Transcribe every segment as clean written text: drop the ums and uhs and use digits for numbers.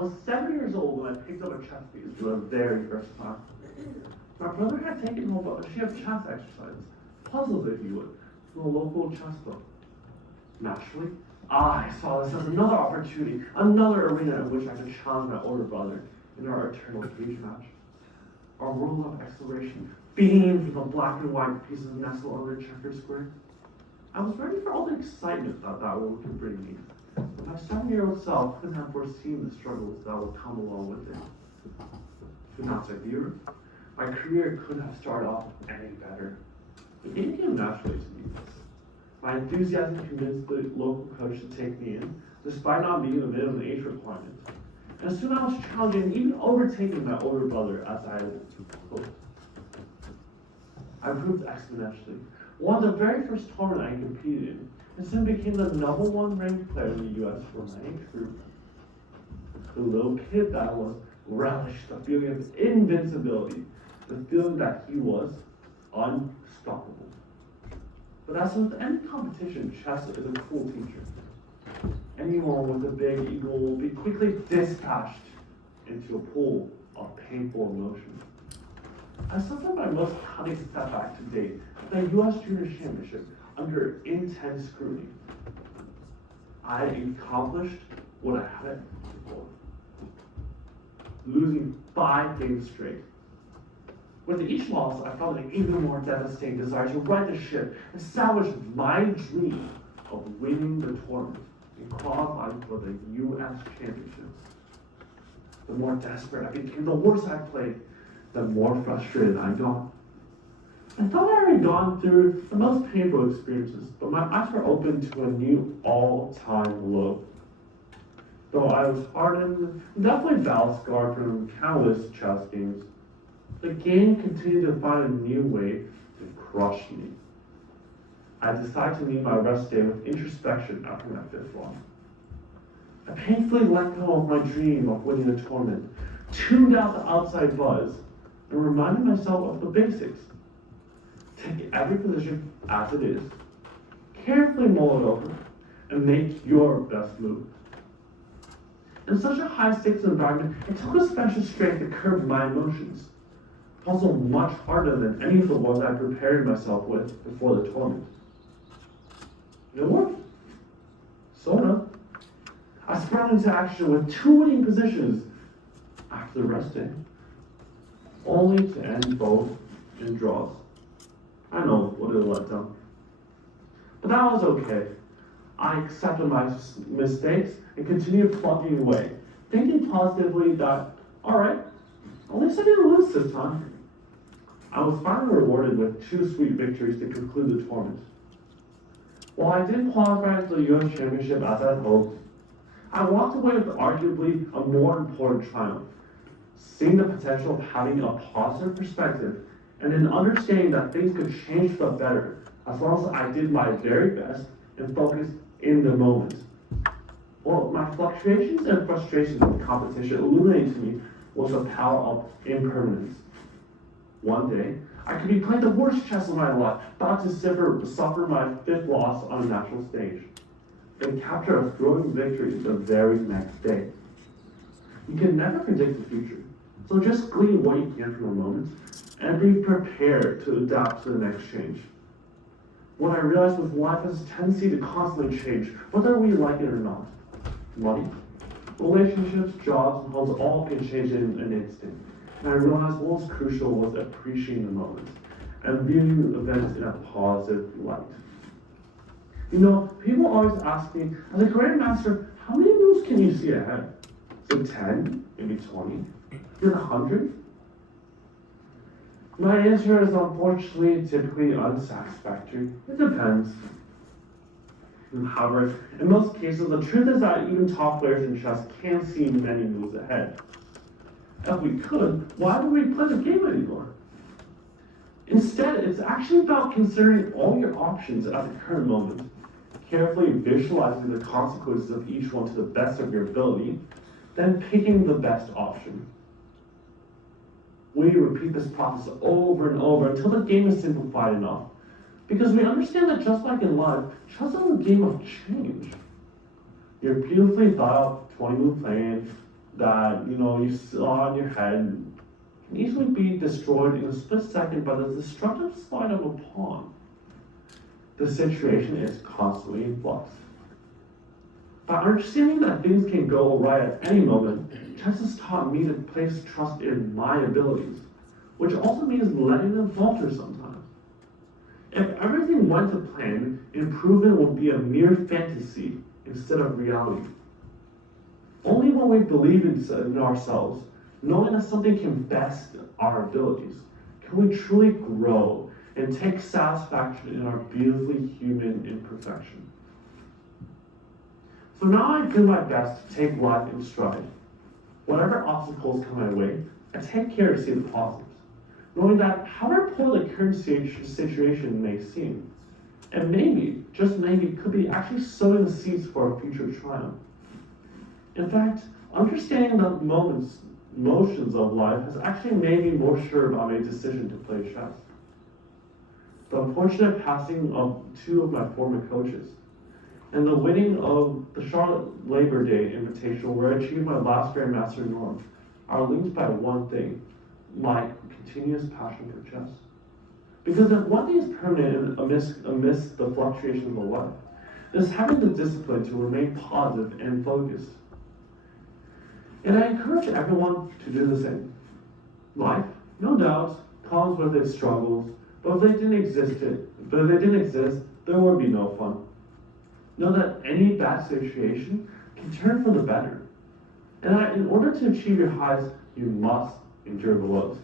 I was 7 years old when I picked up a chess piece for the very first time. My brother had taken home a sheet of chess exercises, puzzles if you would, from a local chess book. Naturally, I saw this as another opportunity, another arena in which I could challenge my older brother in our eternal cage match. Our world of exploration beamed from the black and white pieces nestled under checker square. I was ready for all the excitement that world could bring me. But my 7-year-old self couldn't have foreseen the struggles that would come along with it. To announce a viewer, my career couldn't have started off any better. The game came naturally to me. My enthusiasm convinced the local coach to take me in, despite not meeting the minimum age requirement. And soon I was challenging and even overtaking my older brother as I had hoped. I improved exponentially, won the very first tournament I competed in, and soon became the #1 ranked player in the US for my age group. The little kid that I was relished the feeling of invincibility, the feeling that he was unstoppable. But as with any competition, chess is a cruel teacher. Anyone with a big ego will be quickly dispatched into a pool of painful emotions. I suffered my most cunning setback to date at the US Junior Championship under intense scrutiny. I accomplished what I hadn't before, losing 5 games straight. With each loss, I felt an even more devastating desire to right the ship and salvage my dream of winning the tournament and qualifying for the US Championships. The more desperate I became, the worse I played, the more frustrated I got. I thought I had gone through the most painful experiences, but my eyes were open to a new all-time low. Though I was hardened, definitely battle scarred from countless chess games, the game continued to find a new way to crush me. I decided to meet my rest day with introspection after my 5th loss. I painfully let go of my dream of winning the tournament, tuned out the outside buzz, and reminded myself of the basics. Take every position as it is, carefully mull it over, and make your best move. In such a high-stakes environment, it took a special strength to curb my emotions. Also much harder than any of the ones I prepared myself with before the tournament. You know what? Sort of. I sprang into action with 2 winning positions after the rest day, only to end both in draws. I know, what a letdown. But that was okay. I accepted my mistakes and continued plugging away, thinking positively that, alright, at least I didn't lose this time. I was finally rewarded with 2 sweet victories to conclude the tournament. While I did qualify for the US Championship as I hoped, I walked away with arguably a more important triumph, seeing the potential of having a positive perspective and an understanding that things could change for the better as long as I did my very best and focused in the moment. Well, my fluctuations and frustrations with competition illuminated to me was the power of impermanence. One day, I could be playing the worst chess of my life, about to suffer my 5th loss on a national stage, and capture a thrilling victory the very next day. You can never predict the future, so just glean what you can from the moment, and be prepared to adapt to the next change. What I realized was life has a tendency to constantly change, whether we like it or not. Money, relationships, jobs, and homes all can change in an instant. And I realized what was crucial was appreciating the moment and viewing events in a positive light. You know, people always ask me, as a grandmaster, how many moves can you see ahead? Is it 10? Maybe 20? Is it 100? My answer is unfortunately typically unsatisfactory. It depends. However, in most cases, the truth is that even top players in chess can't see many moves ahead. If we could, why would we play the game anymore? Instead, it's actually about considering all your options at the current moment, carefully visualizing the consequences of each one to the best of your ability, then picking the best option. We repeat this process over and over until the game is simplified enough, because we understand that just like in life, chess is a game of change. Your beautifully thought out 20-move plan that you saw in your head can easily be destroyed in a split second by the destructive slide of a pawn. The situation is constantly in flux. By understanding that things can go awry at any moment, chess has taught me to place trust in my abilities, which also means letting them falter sometimes. If everything went to plan, improvement would be a mere fantasy instead of reality. Only when we believe in ourselves, knowing that something can best our abilities, can we truly grow and take satisfaction in our beautifully human imperfection. So now I do my best to take life in stride. Whatever obstacles come my way, I take care to see the positives, knowing that however poor the current situation may seem, and maybe, just maybe, could be actually sowing the seeds for a future triumph. In fact, understanding the motions of life has actually made me more sure about my decision to play chess. The unfortunate passing of two of my former coaches, and the winning of the Charlotte Labor Day Invitational, where I achieved my last Grandmaster norm, are linked by one thing: my continuous passion for chess. Because if one thing is permanent amidst the fluctuations of life, it is having the discipline to remain positive and focused. And I encourage everyone to do the same. Life, no doubt, comes with its struggles, but if they didn't exist, there would be no fun. Know that any bad situation can turn for the better. And that in order to achieve your highs, you must endure the lows.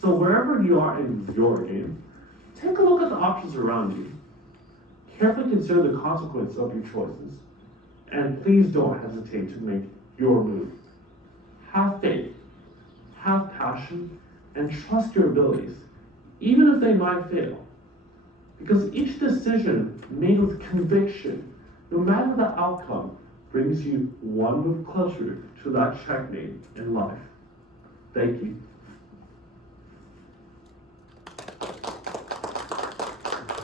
So wherever you are in your game, take a look at the options around you. Carefully consider the consequences of your choices. And please don't hesitate to make your move. Have faith, have passion, and trust your abilities, even if they might fail. Because each decision made with conviction, no matter the outcome, brings you one move closer to that checkmate in life. Thank you.